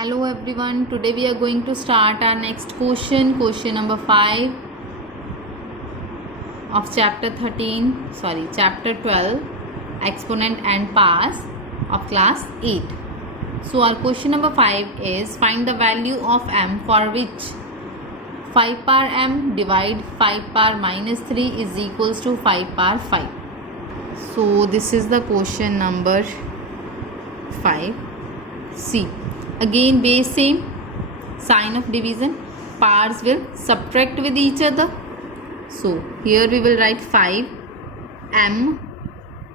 Hello everyone, today we are going to start our next question number 5 of chapter 12, exponent and powers of class 8. So our question number 5 is, find the value of m for which 5 power m divide 5 power minus 3 is equals to 5 power 5. So this is the question number 5. See, again base same, sign of division, powers will subtract with each other. So here we will write 5 m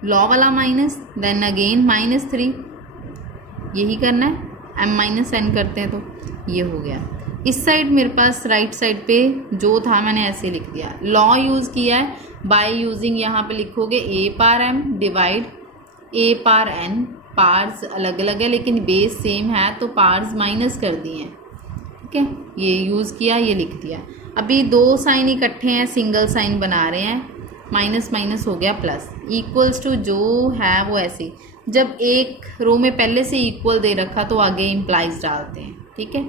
law वाला minus, then again minus 3, यही करना है. m minus n करते हैं तो ये हो गया. इस साइड मेरे पास राइट साइड पे जो था मैंने ऐसे लिख दिया, लॉ यूज़ किया है. बाय यूजिंग यहाँ पे लिखोगे a power m divide a power n. Parts अलग अलग है लेकिन बेस सेम है तो पार्ट्स माइनस कर दिए हैं. ठीक है, ये यूज़ किया, ये लिख दिया. अभी दो साइन इकट्ठे हैं, सिंगल साइन बना रहे हैं, माइनस माइनस हो गया प्लस, इक्वल्स टू जो है वो ऐसे. जब एक रो में पहले से इक्वल दे रखा तो आगे इम्प्लाइज डालते हैं. ठीक है,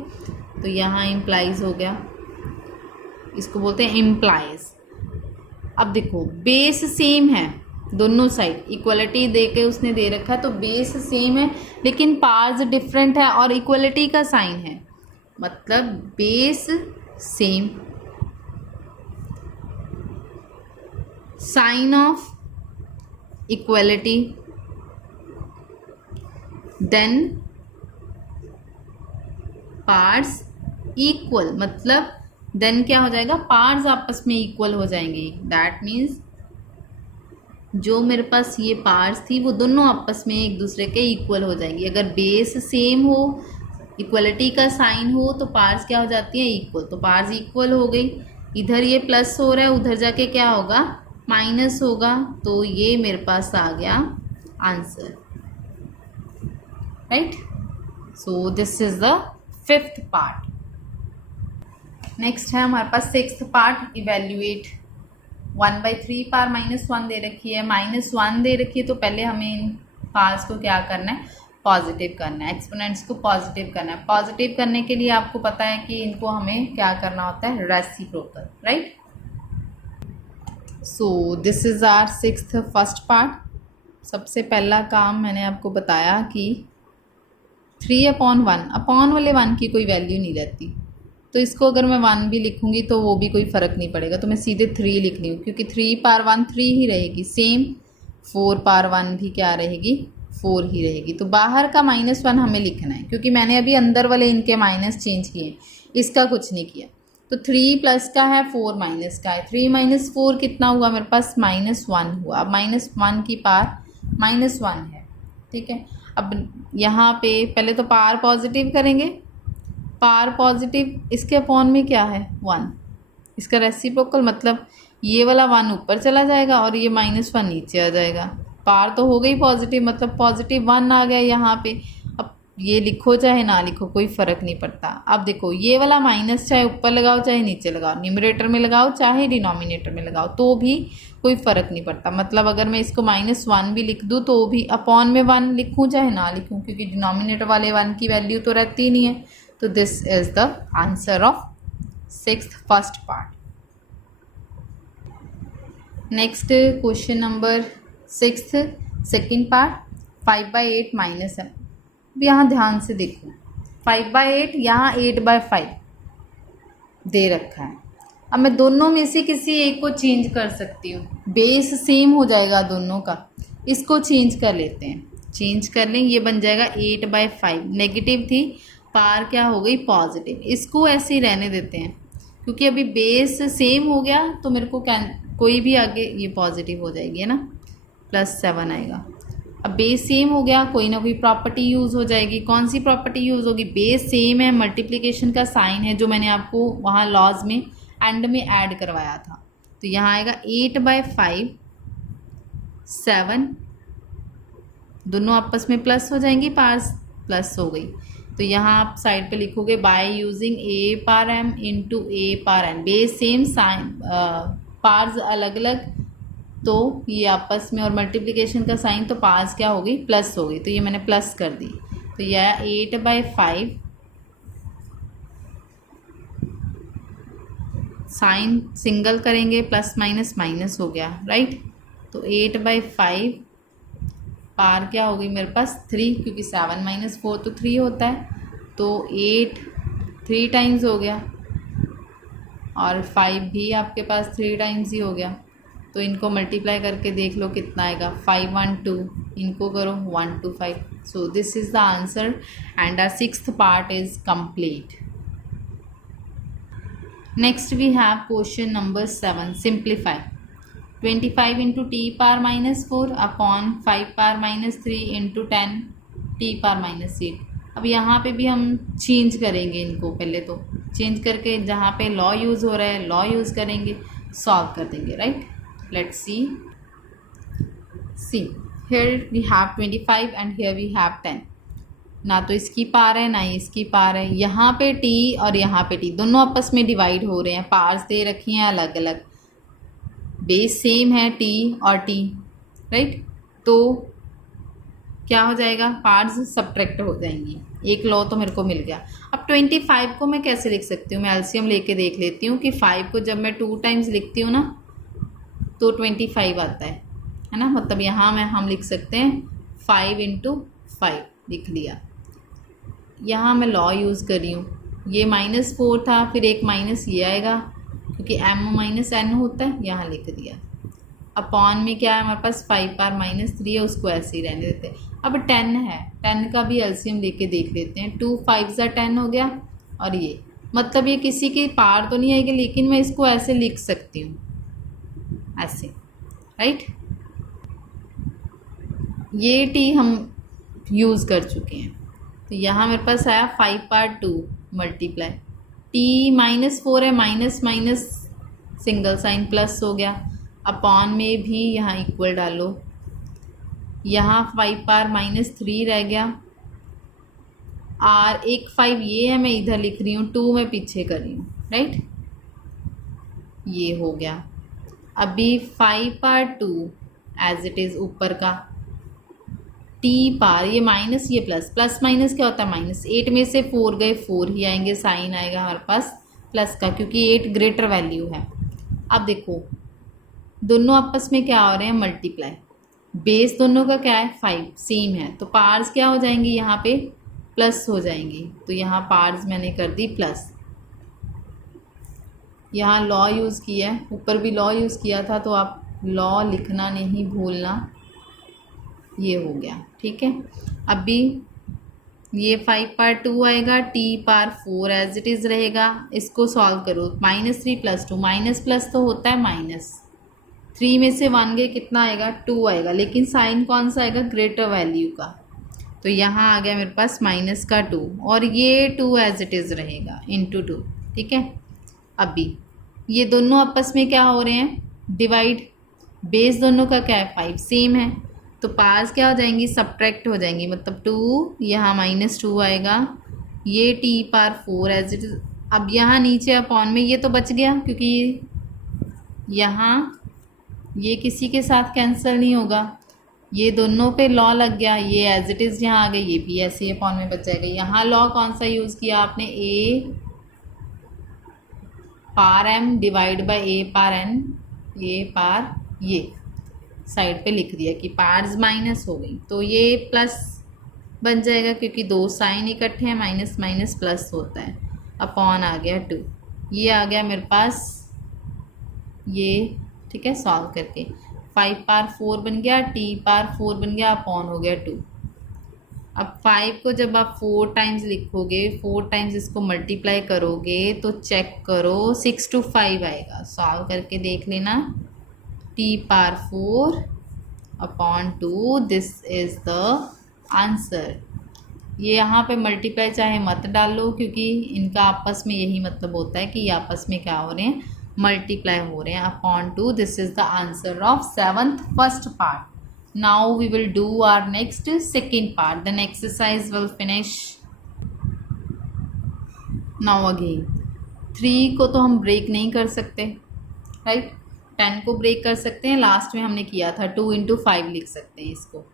तो यहाँ इम्प्लाइज हो गया, इसको बोलते हैं इम्प्लाइज. अब देखो बेस सेम है, दोनों साइड इक्वलिटी दे के उसने दे रखा तो बेस सेम है लेकिन पार्ट्स डिफरेंट है और इक्वलिटी का साइन है, मतलब base same, sign of equality, then parts equal, मतलब देन क्या हो जाएगा, पार्ट्स आपस में इक्वल हो जाएंगे. दैट मीन्स जो मेरे पास ये पार्ट्स थी वो दोनों आपस में एक दूसरे के इक्वल हो जाएंगी. अगर बेस सेम हो, इक्वलिटी का साइन हो तो पार्ट्स क्या हो जाती हैं, इक्वल. तो पार्ट्स इक्वल हो गई. इधर ये प्लस हो रहा है, उधर जाके क्या होगा, माइनस होगा. तो ये मेरे पास आ गया answer. Right, so this is the 5th part. Next है हमारे पास 6th पार्ट. इवेल्युएट 1/3 पावर -1 दे रखी है, -1 दे रखी है तो पहले हमें इन पार्ट्स को क्या करना है, पॉजिटिव करना है, एक्सपोनेंट्स को पॉजिटिव करना है. पॉजिटिव करने के लिए आपको पता है कि इनको हमें क्या करना होता है, reciprocal. Right, so this is our 6th first part. सबसे पहला काम मैंने आपको बताया कि 3/1, अपॉन वाले 1 की कोई वैल्यू नहीं रहती, तो इसको अगर मैं 1 भी लिखूंगी तो वो भी कोई फ़र्क नहीं पड़ेगा, तो मैं सीधे 3 लिख रही हूँ क्योंकि 3 पावर 1 3 ही रहेगी. सेम 4 पावर 1 भी क्या रहेगी, 4 ही रहेगी. तो बाहर का -1 हमें लिखना है क्योंकि मैंने अभी अंदर वाले इनके माइनस चेंज किए, इसका कुछ नहीं किया. तो 3 प्लस का है, 4 माइनस का है. 3 - 4 कितना हुआ मेरे पास, -1 हुआ. अब -1 की पावर -1 है. ठीक है, अब यहाँ पे पहले तो पावर पॉजिटिव करेंगे. पावर पॉजिटिव, इसके अपॉन में क्या है, 1, इसका रेसिप्रोकल, मतलब ये वाला 1 ऊपर चला जाएगा और ये -1 नीचे आ जाएगा. पावर तो हो गई पॉजिटिव, मतलब पॉजिटिव 1 आ गया यहाँ पे. अब ये लिखो चाहे ना लिखो कोई फ़र्क नहीं पड़ता. अब देखो ये वाला माइनस चाहे ऊपर लगाओ चाहे नीचे लगाओ, न्यूमरेटर में लगाओ चाहे डिनोमिनेटर में लगाओ, तो भी कोई फ़र्क नहीं पड़ता. मतलब अगर मैं इसको -1 भी लिख दूँ तो भी अपॉन में 1 लिखूँ चाहे ना लिखूँ क्योंकि डिनोमिनेटर वाले 1 की वैल्यू तो रहती नहीं है. तो this is the answer of 6th first part. Next question number 6th second part. 5/8 minus है. अब यहाँ ध्यान से देखो, 5/8 यहाँ 8/5 दे रखा है. अब मैं दोनों में से किसी एक को चेंज कर सकती हूँ, बेस सेम हो जाएगा दोनों का. इसको चेंज कर लेते हैं, चेंज कर लें, ये बन जाएगा 8/5. नेगेटिव थी, पार क्या हो गई, पॉजिटिव. इसको ऐसे ही रहने देते हैं क्योंकि अभी बेस सेम हो गया तो मेरे को कोई भी आगे ये पॉजिटिव हो जाएगी, है ना, +7 आएगा. अब बेस सेम हो गया, कोई ना कोई प्रॉपर्टी यूज़ हो जाएगी. कौन सी प्रॉपर्टी यूज़ होगी, बेस सेम है, मल्टीप्लिकेशन का साइन है जो मैंने आपको वहाँ लॉज में एंड में ऐड करवाया था. तो यहाँ आएगा 8/5, 7, दोनों आपस में प्लस हो जाएंगी, पार्स प्लस हो गई. तो यहाँ आप साइड पे लिखोगे by using a power m into a power n. Base same, sign powers अलग अलग, तो ये आपस में, और मल्टीप्लिकेशन का साइन तो पास क्या हो गई, प्लस हो गई, तो ये मैंने प्लस कर दी। तो यह 8/5 साइन सिंगल करेंगे, प्लस माइनस माइनस हो गया, राइट। तो 8/5 पार क्या हो गई मेरे पास 3, क्योंकि 7 - 4 तो 3 होता है, तो 8 3 टाइम्स हो गया और 5 भी आपके पास 3 टाइम्स ही हो गया। तो इनको मल्टीप्लाई करके देख लो कितना आएगा, 5 1 2, इनको करो 1 2 5। So this is the answer and our 6th part is complete. Next we have question number 7. Simplify. 25 into t power minus 4 upon 5 power minus 3 into 10 t power minus 8. अब यहाँ पे भी हम चेंज करेंगे इनको, पहले तो चेंज करके जहाँ पे लॉ यूज़ हो रहा है लॉ यूज़ करेंगे, सॉल्व कर देंगे, right. Let's see here we have 25 and here we have 10। ना तो इसकी पार है ना ही इसकी पार है। यहाँ पे t और यहाँ पे t दोनों आपस में डिवाइड हो रहे हैं, पार्स दे रखी हैं अलग अलग, बेस सेम है t और t, राइट। तो क्या हो जाएगा, पार्स सब्ट्रैक्ट हो जाएंगी। एक लॉ तो मेरे को मिल गया। अब 25 को मैं कैसे लिख सकती हूँ, मैं एलसीएम लेके देख लेती हूँ कि 5 को जब मैं 2 टाइम्स लिखती हूँ ना तो 25 आता है ना। मतलब यहाँ में हम लिख सकते हैं 5 × 5 लिख लिया। यहाँ मैं लॉ यूज़ कर रही हूँ, ये -4 था, फिर एक माइनस ये आएगा क्योंकि m - n होता है, यहाँ लिख दिया। अपॉन में क्या है हमारे पास 5 पावर -3 है, उसको ऐसे ही रहने देते हैं। अब 10 है, 10 का भी एलसीएम लेके देख लेते हैं। 2 5 10 हो गया, और ये मतलब ये किसी की पार तो नहीं आएगी, लेकिन मैं इसको ऐसे लिख सकती हूँ, ऐसे, राइट। ये t हम यूज़ कर चुके हैं, तो यहाँ मेरे पास आया 5 पावर 2 मल्टीप्लाई t -4 है, minus minus single sign plus हो गया। अपॉन में भी यहाँ इक्वल डालो, यहाँ 5 पावर -3 रह गया, और एक 5 ये है मैं इधर लिख रही हूँ, 2 मैं पीछे कर रही हूँ, राइट। ये हो गया। अभी 5 पावर 2 एज इट इज़ ऊपर का t पार, ये माइनस ये प्लस, प्लस माइनस क्या होता है माइनस। 8 में से 4 गए 4 ही आएंगे, साइन आएगा हमारे पास प्लस का, क्योंकि 8 ग्रेटर वैल्यू है। अब देखो दोनों आपस में क्या हो रहे हैं, मल्टीप्लाई। बेस दोनों का क्या है 5, सेम है, तो पार्स क्या हो जाएंगी, यहाँ पे प्लस हो जाएंगी। तो यहाँ पार्स मैंने कर दी प्लस। यहाँ लॉ यूज़ किया है, ऊपर भी लॉ यूज़ किया था, तो आप लॉ लिखना नहीं भूलना। ये हो गया, ठीक है। अभी ये 5 पावर 2 आएगा, t power 4 as it is रहेगा। इसको सॉल्व करो, -3 + 2, माइनस प्लस तो होता है माइनस, 3 में से 1 गए कितना आएगा 2 आएगा, लेकिन साइन कौन सा आएगा, ग्रेटर वैल्यू का। तो यहाँ आ गया मेरे पास -2, और ये 2 एज इट इज़ रहेगा × 2, ठीक है। अभी ये दोनों आपस में क्या हो रहे हैं, डिवाइड। बेस दोनों का क्या है 5, सेम है, तो पार्स क्या हो जाएंगी, सब्ट्रैक्ट हो जाएंगी। मतलब 2 यहाँ -2 आएगा, ये t power 4 as it is. अब यहाँ नीचे अपॉन में ये तो बच गया, क्योंकि यहाँ ये किसी के साथ कैंसिल नहीं होगा, ये दोनों पे लॉ लग गया। ये एज इट इज़ यहाँ आ गई, ये भी ऐसे ही अपॉन में बच जाएगा। यहाँ लॉ कौन सा यूज़ किया आपने, a power m divide by a power n, a power ये साइड पे लिख दिया कि पार्स माइनस हो गई, तो ये प्लस बन जाएगा, क्योंकि 2 साइन इकट्ठे हैं, माइनस माइनस प्लस होता है। अपॉन आ गया 2, ये आ गया मेरे पास ये, ठीक है। सॉल्व करके 5 पावर 4 बन गया, t पावर 4 बन गया, अपॉन हो गया 2। अब 5 को जब आप 4 टाइम्स लिखोगे, 4 टाइम्स इसको मल्टीप्लाई करोगे, तो चेक करो 6 to 5 आएगा। सॉल्व करके देख लेना, t power 4 upon 2, this is the answer. ये यहाँ पे मल्टीप्लाई चाहे मत डालो, क्योंकि इनका आपस में यही मतलब होता है कि ये आपस में क्या हो रहे हैं, मल्टीप्लाई हो रहे हैं। Upon 2, this is the answer of 7th first part. Now we will do our next second part, then exercise will finish. Now again 3 को तो हम ब्रेक नहीं कर सकते, राइट। 10 को ब्रेक कर सकते हैं, लास्ट में हमने किया था 2 × 5 लिख सकते हैं इसको।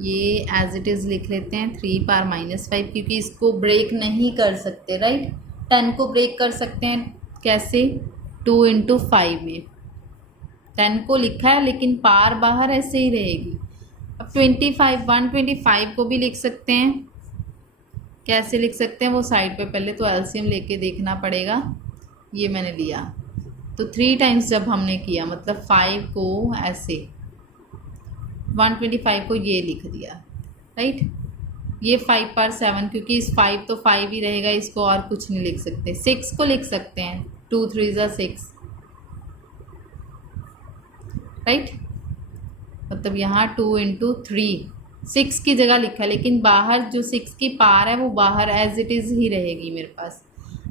ये एज इट इज़ लिख लेते हैं 3 पावर -5, क्योंकि इसको ब्रेक नहीं कर सकते, राइट। 10 को ब्रेक कर सकते हैं कैसे, 2 इंटू 5 में 10 को लिखा है, लेकिन पार बाहर ऐसे ही रहेगी। अब 125 को भी लिख सकते हैं। कैसे लिख सकते हैं वो साइड पे पहले तो एलसीएम लेके देखना पड़ेगा। ये मैंने लिया तो 3 टाइम्स जब हमने किया मतलब 5 को ऐसे 125 को ये लिख दिया, राइट। ये 5 पार 7, क्योंकि इस 5 तो 5 ही रहेगा, इसको और कुछ नहीं लिख सकते। 6 को लिख सकते हैं, 2 3 ज़ा 6, राइट। मतलब यहाँ 2 इंटू 3 6 की जगह लिखा है, लेकिन बाहर जो 6 की पार है वो बाहर एज इट इज़ ही रहेगी मेरे पास।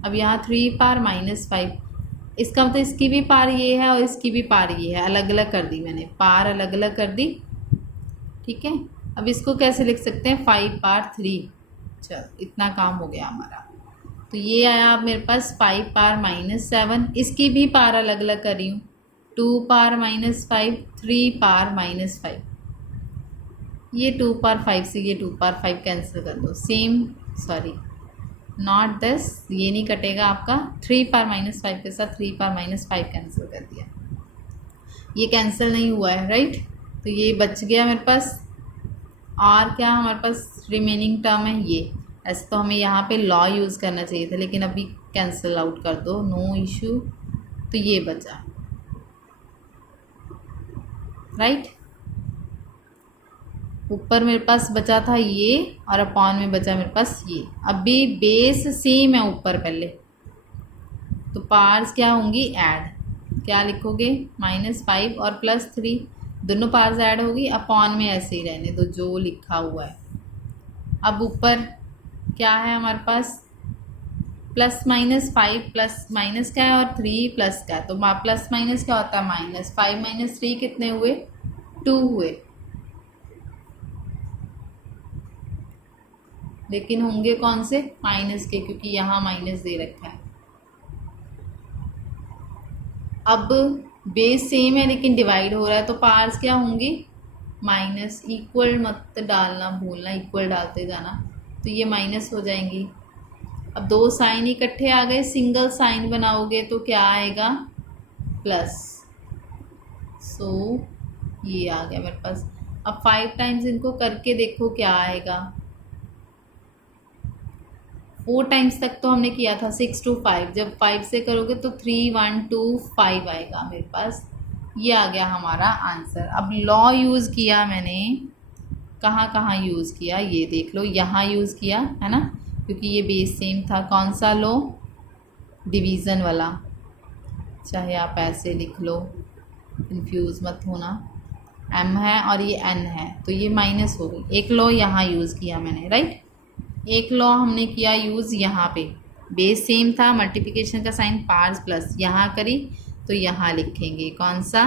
अब यहाँ 3 पार -5, इसका मतलब इसकी भी पार ये है और इसकी भी पार ये है, अलग अलग कर दी मैंने, पार अलग अलग कर दी, ठीक है। अब इसको कैसे लिख सकते हैं, 5 पार 3। चल इतना काम हो गया हमारा। तो ये आया अब मेरे पास 5 पार -7, इसकी भी पार अलग अलग कर रही हूँ, 2 पार -5, 3 पार -5। ये 2 पार 5 से ये 2 पार 5 कैंसिल कर दो, सेम सॉरी नॉट दिस, ये नहीं कटेगा आपका। 3 पार -5 के साथ 3 पार -5 कैंसिल कर दिया, ये कैंसिल नहीं हुआ है, राइट। तो ये बच गया मेरे पास। और क्या हमारे पास रिमेनिंग टर्म है ये। ऐसे तो हमें यहाँ पे लॉ यूज़ करना चाहिए था, लेकिन अभी कैंसिल आउट कर दो, नो इशू। तो ये बचा, राइट। ऊपर मेरे पास बचा था ये और अपॉन में बचा मेरे पास ये। अभी बेस सेम है ऊपर पहले, तो पार्स क्या होंगी, ऐड। क्या लिखोगे, -5 और +3 दोनों पार्स ऐड होगी, अपॉन में ऐसे ही रहने दो जो लिखा हुआ है। अब ऊपर क्या है हमारे पास, +-5 प्लस माइनस क्या है और 3 प्लस क्या है, तो प्लस माइनस क्या होता है, -5 - 3 कितने हुए, 2 हुए। लेकिन होंगे कौन से, माइनस के, क्योंकि यहाँ माइनस दे रखा है। अब बेस सेम है लेकिन डिवाइड हो रहा है, तो पार्स क्या होंगी, माइनस। इक्वल मत डालना भूलना, इक्वल डालते जाना, तो ये माइनस हो जाएंगी। अब 2 साइन इकट्ठे आ गए, सिंगल साइन बनाओगे तो क्या आएगा, प्लस। सो ये आ गया मेरे पास। अब 5 टाइम्स इनको करके देखो क्या आएगा। 4 टाइम्स तक तो हमने किया था, 6 to 5, जब 5 से करोगे तो 3 1 2 5 आएगा मेरे पास। ये आ गया हमारा आंसर। अब लॉ यूज़ किया मैंने, कहाँ कहाँ यूज़ किया ये देख लो, यहाँ यूज़ किया है ना, क्योंकि ये बेस सेम था। कौन सा लॉ, डिवीज़न वाला, चाहे आप ऐसे लिख लो, कंफ्यूज मत होना। m है और ये n है, तो ये माइनस हो गई। एक लॉ यहाँ यूज़ किया मैंने, राइट। एक लॉ हमने किया यूज़ यहाँ पे, बेस सेम था, मल्टीप्लिकेशन का साइन पार्स प्लस, यहाँ करी तो यहाँ लिखेंगे कौन सा,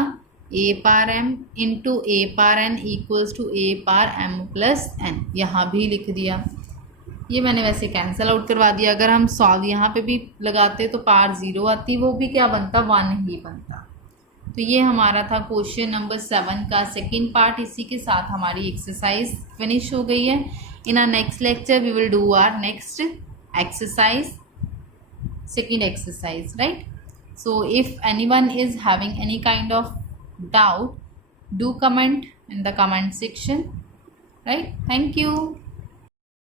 a power m into a power n equals to a power m plus n, यहाँ भी लिख दिया। ये मैंने वैसे कैंसिल आउट करवा दिया। अगर हम सॉल्व यहाँ पे भी लगाते तो पार 0 आती, वो भी क्या बनता, 1 ही बनता। तो ये हमारा था क्वेश्चन नंबर 7 का सेकेंड पार्ट। इसी के साथ हमारी एक्सरसाइज फिनिश हो गई है। In our next lecture we will do our next exercise, second exercise, right? So if anyone is having any kind of doubt, do comment in the comment section, right? Thank you.